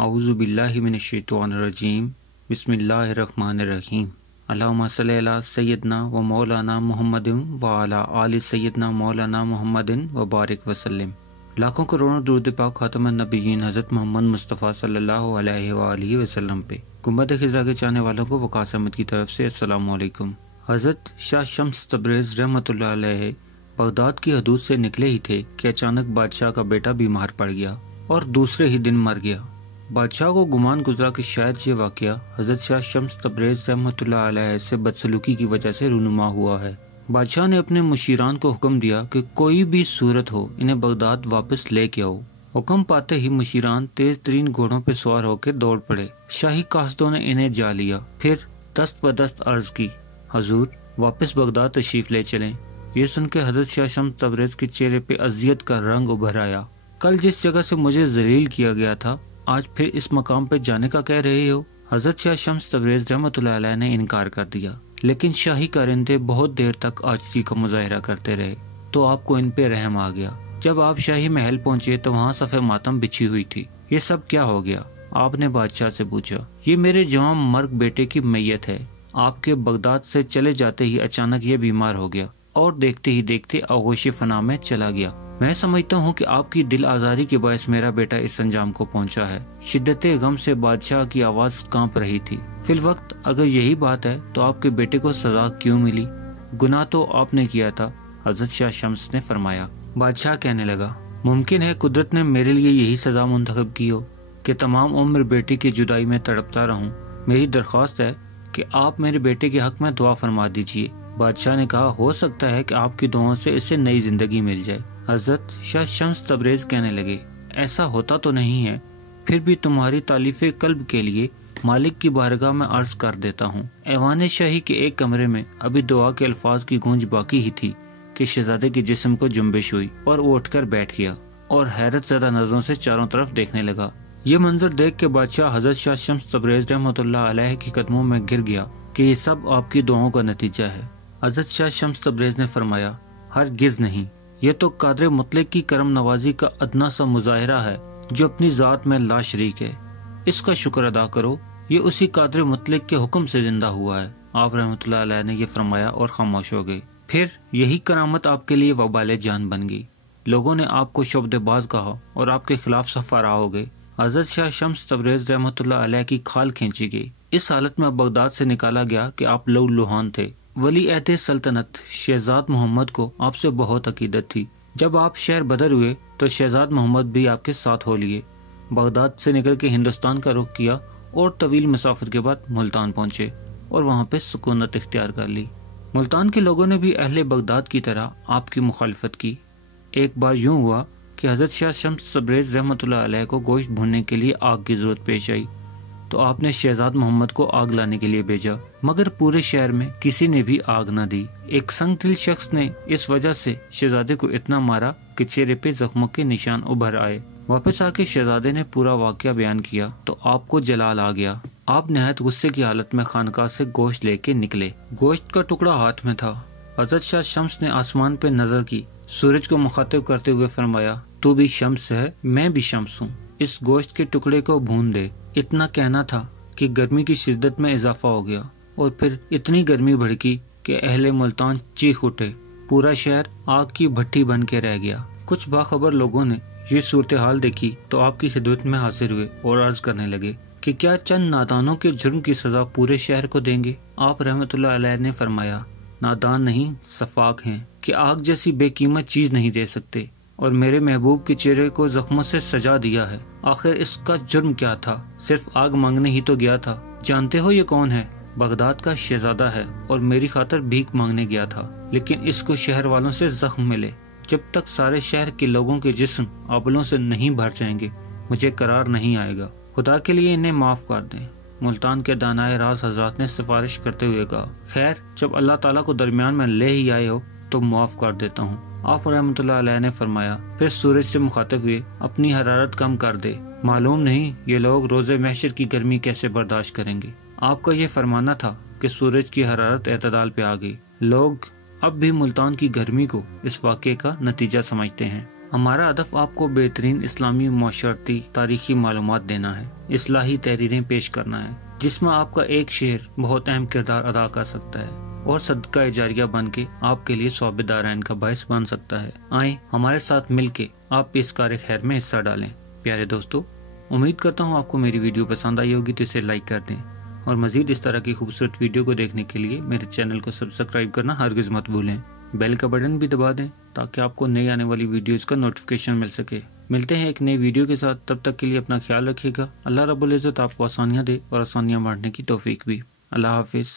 اعوذ باللہ من الشیطان الرجیم بسم اللہ الرحمن الرحیم اللہم صلی علی سیدنا و مولانا محمد و علی آل سیدنا مولانا محمد و بارک وسلم۔ لاکھوں کروڑوں درود پاک خاتم النبیین حضرت محمد مصطفیٰ صلی اللہ علیہ وآلہ وسلم پہ۔ گنبد خضرا کے چاہنے والوں کو وقاص احمد کی طرف سے السلام علیکم۔ حضرت شاہ شمس تبریز رحمۃ اللہ علیہ بغداد کی حدود سے نکلے ہی تھے کہ اچانک بادشاہ کا بیٹا بیمار پڑ گیا اور دوسرے ہی دن مر گیا۔ بادشاہ کو گمان گزرا کہ شاید یہ واقعہ حضرت شاہ شمس تبریز رحمۃ اللہ علیہ سے بدسلوکی کی وجہ سے رونما ہوا ہے۔ بادشاہ نے اپنے مشیران کو حکم دیا کہ کوئی بھی صورت ہو انہیں بغداد واپس لے کے آؤ۔ حکم پاتے ہی مشیران تیز ترین گھوڑوں پہ سوار ہو کے دوڑ پڑے۔ شاہی قاصدوں نے انہیں جا لیا، پھر دست بدست عرض کی، حضور واپس بغداد تشریف لے چلیں۔ یہ سن کے حضرت شاہ شمس تبریز کے چہرے پہ اذیت کا رنگ ابھر آیا۔ کل جس جگہ سے مجھے ذلیل کیا گیا تھا آج پھر اس مقام پہ جانے کا کہہ رہے ہو؟ حضرت شاہ شمس تبریز رحمۃ اللہ علیہ نے انکار کر دیا، لیکن شاہی کارندے بہت دیر تک عاجزی کا مظاہرہ کرتے رہے تو آپ کو ان پہ رحم آ گیا۔ جب آپ شاہی محل پہنچے تو وہاں صف ماتم بچھی ہوئی تھی۔ یہ سب کیا ہو گیا؟ آپ نے بادشاہ سے پوچھا۔ یہ میرے جوان مرگ بیٹے کی میت ہے۔ آپ کے بغداد سے چلے جاتے ہی اچانک یہ بیمار ہو گیا اور دیکھتے ہی دیکھتے آغوش فنا میں چلا گیا۔ میں سمجھتا ہوں کہ آپ کی دل آزاری کے باعث میرا بیٹا اس انجام کو پہنچا ہے۔ شدت غم سے بادشاہ کی آواز کانپ رہی تھی۔ فی الوقت اگر یہی بات ہے تو آپ کے بیٹے کو سزا کیوں ملی؟ گناہ تو آپ نے کیا تھا، حضرت شاہ شمس نے فرمایا۔ بادشاہ کہنے لگا، ممکن ہے قدرت نے میرے لیے یہی سزا منتخب کی ہو کہ تمام عمر بیٹی کی جدائی میں تڑپتا رہوں۔ میری درخواست ہے کہ آپ میرے بیٹے کے حق میں دعا فرما دیجیے۔ بادشاہ نے کہا، ہو سکتا ہے کہ آپ کی دعاؤں سے اسے نئی زندگی مل جائے۔ حضرت شاہ شمس تبریز کہنے لگے، ایسا ہوتا تو نہیں ہے، پھر بھی تمہاری تالیف قلب کے لیے مالک کی بارگاہ میں عرض کر دیتا ہوں۔ ایوان شاہی کے ایک کمرے میں ابھی دعا کے الفاظ کی گونج باقی ہی تھی کہ شہزادے کے جسم کو جنبش ہوئی اور وہ اٹھ کر بیٹھ گیا اور حیرت زدہ نظروں سے چاروں طرف دیکھنے لگا۔ یہ منظر دیکھ کے بادشاہ حضرت شاہ شمس تبریز رحمۃ اللہ علیہ کے قدموں میں گر گیا کہ یہ سب آپ کی دعاؤں کا نتیجہ ہے۔ حضرت شاہ شمس تبریز نے فرمایا، ہرگز نہیں، یہ تو قادر مطلق کی کرم نوازی کا ادنا سا مظاہرہ ہے جو اپنی ذات میں لا شریک ہے۔ اس کا شکر ادا کرو، یہ اسی قادر مطلق کے حکم سے زندہ ہوا ہے۔ آپ رحمۃ اللہ علیہ نے یہ فرمایا اور خاموش ہو گئے۔ پھر یہی کرامت آپ کے لیے وبال جان بن گئی۔ لوگوں نے آپ کو شعبدے باز کہا اور آپ کے خلاف صفارا ہو گئے۔ حضرت شاہ شمس تبریز رحمۃ اللہ علیہ کی کھال کھینچی گئی۔ اس حالت میں بغداد سے نکالا گیا کہ آپ لو لوہان تھے۔ ولی عہد سلطنت شہزاد محمد کو آپ سے بہت عقیدت تھی۔ جب آپ شہر بدر ہوئے تو شہزاد محمد بھی آپ کے ساتھ ہو لیے۔ بغداد سے نکل کے ہندوستان کا رخ کیا اور طویل مسافت کے بعد ملتان پہنچے اور وہاں پہ سکونت اختیار کر لی۔ ملتان کے لوگوں نے بھی اہل بغداد کی طرح آپ کی مخالفت کی۔ ایک بار یوں ہوا کہ حضرت شاہ شمس تبریز رحمۃ اللہ علیہ کو گوشت بھوننے کے لیے آگ کی ضرورت پیش آئی تو آپ نے شہزاد محمد کو آگ لانے کے لیے بھیجا، مگر پورے شہر میں کسی نے بھی آگ نہ دی۔ ایک سنگ دل شخص نے اس وجہ سے شہزادے کو اتنا مارا کہ چہرے پہ زخموں کے نشان ابھر آئے۔ واپس آ کے شہزادے نے پورا واقعہ بیان کیا تو آپ کو جلال آ گیا۔ آپ نہایت غصے کی حالت میں خانقاہ سے گوشت لے کے نکلے۔ گوشت کا ٹکڑا ہاتھ میں تھا۔ حضرت شاہ شمس نے آسمان پہ نظر کی، سورج کو مخاطب کرتے ہوئے فرمایا، تو بھی شمس ہے، میں بھی شمس ہوں، اس گوشت کے ٹکڑے کو بھون دے۔ اتنا کہنا تھا کہ گرمی کی شدت میں اضافہ ہو گیا اور پھر اتنی گرمی بھڑکی کہ اہل ملتان چیخ اٹھے۔ پورا شہر آگ کی بھٹی بن کے رہ گیا۔ کچھ باخبر لوگوں نے یہ صورتحال دیکھی تو آپ کی خدمت میں حاضر ہوئے اور عرض کرنے لگے کہ کیا چند نادانوں کے جرم کی سزا پورے شہر کو دیں گے؟ آپ رحمۃ اللہ علیہ نے فرمایا، نادان نہیں، سفاک ہیں کہ آگ جیسی بے قیمت چیز نہیں دے سکتے اور میرے محبوب کے چہرے کو زخموں سے سجا دیا ہے۔ آخر اس کا جرم کیا تھا؟ صرف آگ مانگنے ہی تو گیا تھا۔ جانتے ہو یہ کون ہے؟ بغداد کا شہزادہ ہے اور میری خاطر بھیک مانگنے گیا تھا، لیکن اس کو شہر والوں سے زخم ملے۔ جب تک سارے شہر کے لوگوں کے جسم آبلوں سے نہیں بھر جائیں گے مجھے قرار نہیں آئے گا۔ خدا کے لیے انہیں معاف کر دیں۔ ملتان کے دانائے راز حضرات نے سفارش کرتے ہوئے کہا، خیر جب اللہ تعالیٰ کو درمیان میں لے ہی آئے ہو تو معاف کر دیتا ہوں۔ آپ رحمۃ اللہ علیہ نے فرمایا، پھر سورج سے مخاطب ہوئے، اپنی حرارت کم کر دے، معلوم نہیں یہ لوگ روز محشر کی گرمی کیسے برداشت کریں گے۔ آپ کا یہ فرمانا تھا کہ سورج کی حرارت اعتدال پہ آ گئی۔ لوگ اب بھی ملتان کی گرمی کو اس واقعے کا نتیجہ سمجھتے ہیں۔ ہمارا ہدف آپ کو بہترین اسلامی معاشرتی تاریخی معلومات دینا ہے، اصلاحی تحریریں پیش کرنا ہے جس میں آپ کا ایک شعر بہت اہم کردار ادا کر سکتا ہے اور صدقہ جاریہ بن کے آپ کے لیے ثواب دارین کا باعث بن سکتا ہے۔ آئیں ہمارے ساتھ مل کے آپ اس کار خیر میں حصہ ڈالیں۔ پیارے دوستو، امید کرتا ہوں آپ کو میری ویڈیو پسند آئی ہوگی تو اسے لائک کر دیں، اور مزید اس طرح کی خوبصورت ویڈیو کو دیکھنے کے لیے میرے چینل کو سبسکرائب کرنا ہرگز مت بھولیں۔ بیل کا بٹن بھی دبا دیں تاکہ آپ کو نئی آنے والی ویڈیوز کا نوٹیفیکیشن مل سکے۔ ملتے ہیں ایک نئی ویڈیو کے ساتھ، تب تک کے لیے اپنا خیال رکھیے گا۔ اللہ رب العزت آپ کو آسانیاں دے اور آسانیاں بانٹنے کی توفیق بھی۔ اللہ حافظ۔